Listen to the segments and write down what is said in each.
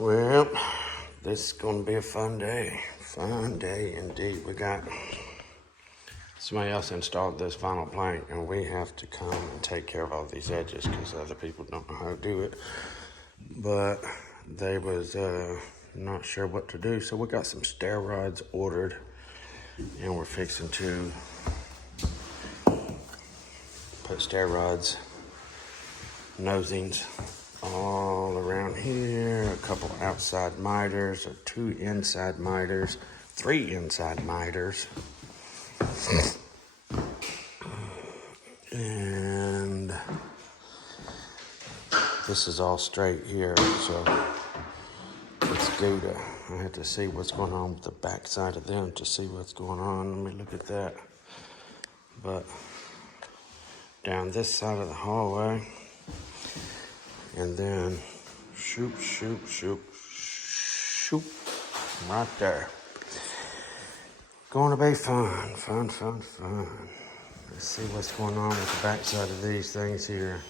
Well, this is going to be a fun day. Fun day indeed. We got somebody else installed this vinyl plank, and we have to come and take care of all these edges because other people don't know how to do it. But they was not sure what to do, so we got some stair rods ordered, and we're fixing to put stair rods, nosings, all around here, a couple outside miters, or 2 inside miters, 3 inside miters, and this is all straight here, so it's Gouda. I have to see what's going on with the back side of them to see what's going on. Let me look at that. But down this side of the hallway, and then shoop, right there. Going to be fun. Let's see what's going on with the back side of these things here.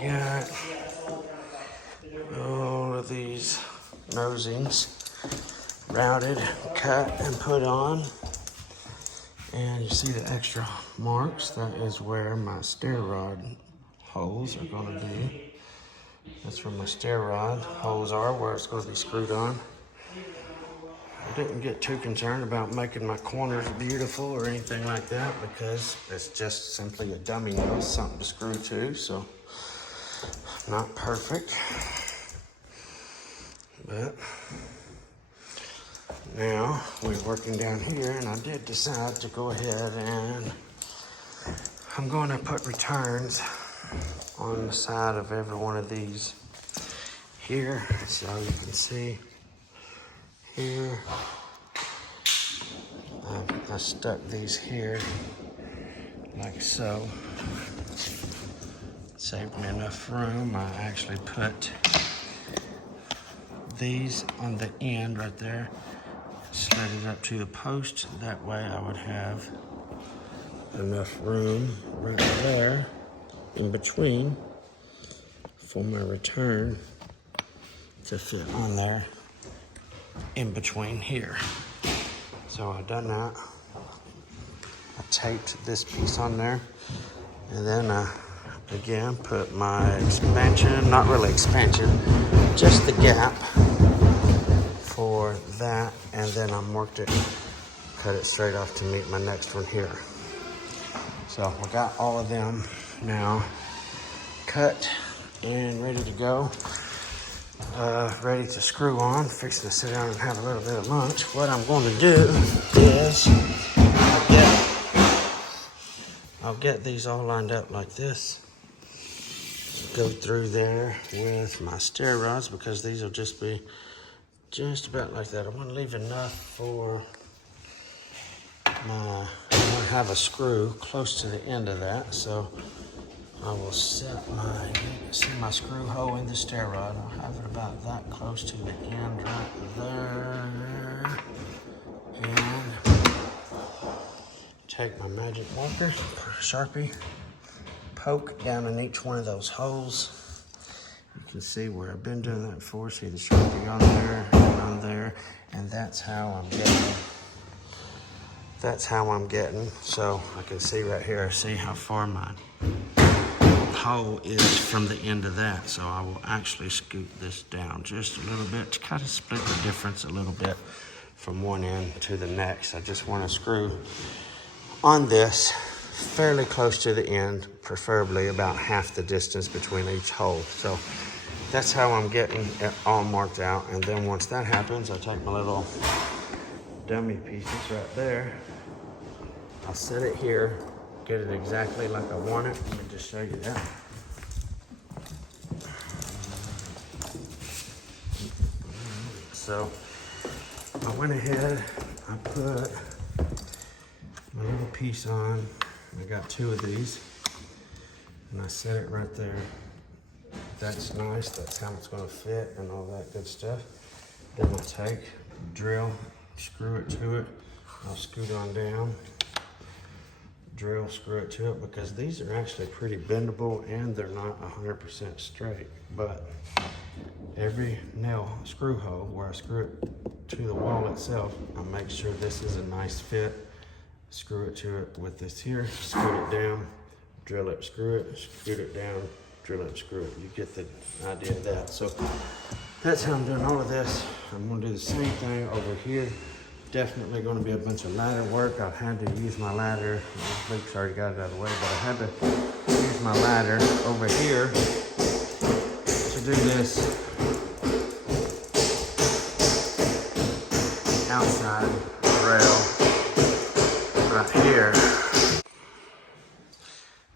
Got all of these nosings routed, cut, and put on. And you see the extra marks. That is where my stair rod holes are going to be. That's where my stair rod holes are, where it's going to be screwed on. I didn't get too concerned about making my corners beautiful or anything like that because it's just simply a dummy nail, something to screw to, so not perfect. But now we're working down here, and I did decide to go ahead and I'm going to put returns on the side of every one of these here, so you can see here. I stuck these here like so. Saved me enough room. I actually put these on the end right there, slid it up to the post. That way I would have enough room right there in between for my return to fit on there in between here. So I've done that. I taped this piece on there, and then again put my expansion, not really expansion, just the gap for that, and then I marked it, cut it straight off to meet my next one here. So we got all of them now cut and ready to go. Ready to screw on, fixing to sit down and have a little bit of lunch. What I'm going to do is I'll get these all lined up like this. Go through there with my stair rods because these will just be just about like that. I want to leave enough for I want to have a screw close to the end of that, so I will set my screw hole in the stair rod. I'll have it about that close to the end right there. And take my magic marker, Sharpie, poke down in each one of those holes. You can see where I've been doing that before. See the Sharpie on there and on there, and that's how I'm getting. That's how I'm getting. So I can see right here. See how far my hole is from the end of that. So I will actually scoot this down just a little bit to kind of split the difference a little bit from one end to the next. I just want to screw on this fairly close to the end, preferably about half the distance between each hole. So that's how I'm getting it all marked out. And then once that happens, I take my little dummy pieces right there. I'll set it here, get it exactly like I want it. Let me just show you that. So I went ahead, I put my little piece on. I got two of these, and I set it right there. That's nice, that's how it's gonna fit and all that good stuff. Then I take, drill, screw it to it. I'll scoot on down, drill, screw it to it, because these are actually pretty bendable and they're not 100% straight. But every nail screw hole where I screw it to the wall itself, I make sure this is a nice fit. Screw it to it with this here, scoot it down, drill it, screw it, scoot it down, drill it, screw it. You get the idea of that. So that's how I'm doing all of this. I'm gonna do the same thing over here. Definitely gonna be a bunch of ladder work. I've had to use my ladder. Luke's already got it out of the way, but I had to use my ladder over here to do this outside rail right here.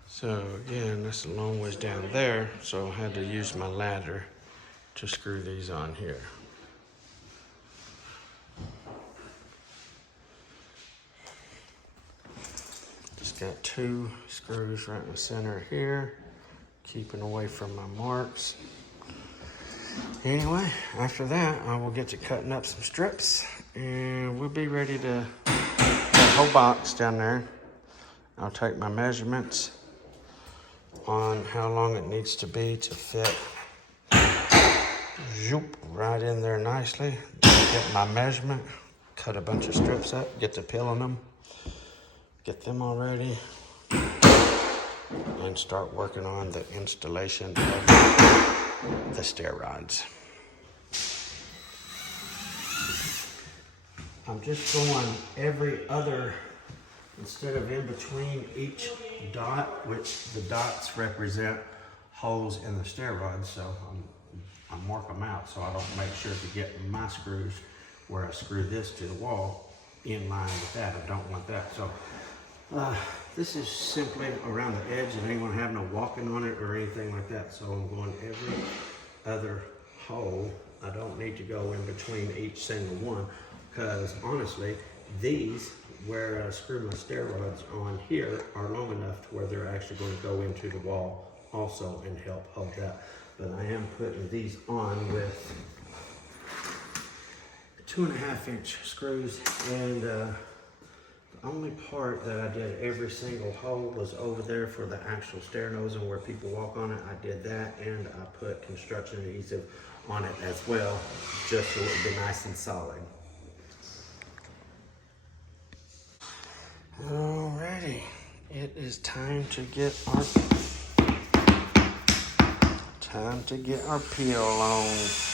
So again, that's a long ways down there, so I had to use my ladder to screw these on here. Just got two screws right in the center here, keeping away from my marks. Anyway, after that, I will get to cutting up some strips, and we'll be ready to that whole box down there. I'll take my measurements on how long it needs to be to fit right in there nicely. Get my measurement, cut a bunch of strips up, get to peeling them, get them all ready, and start working on the installation of the stair rods. I'm just going every other, instead of in between each dot, which the dots represent holes in the stair rods, so I mark them out so I don't make sure to get my screws where I screw this to the wall in line with that. I don't want that. So this is simply around the edge. It ain't gonna have no walking on it or anything like that. So I'm going every other hole. I don't need to go in between each single one, because honestly, these where I screw my stair rods on here are long enough to where they're actually going to go into the wall also and help hold that. But I am putting these on with 2.5 inch screws, and the only part that I did every single hole was over there for the actual stair nosing where people walk on it. I did that, and I put construction adhesive on it as well, just so it would be nice and solid. Alrighty, it is time to get our peel on.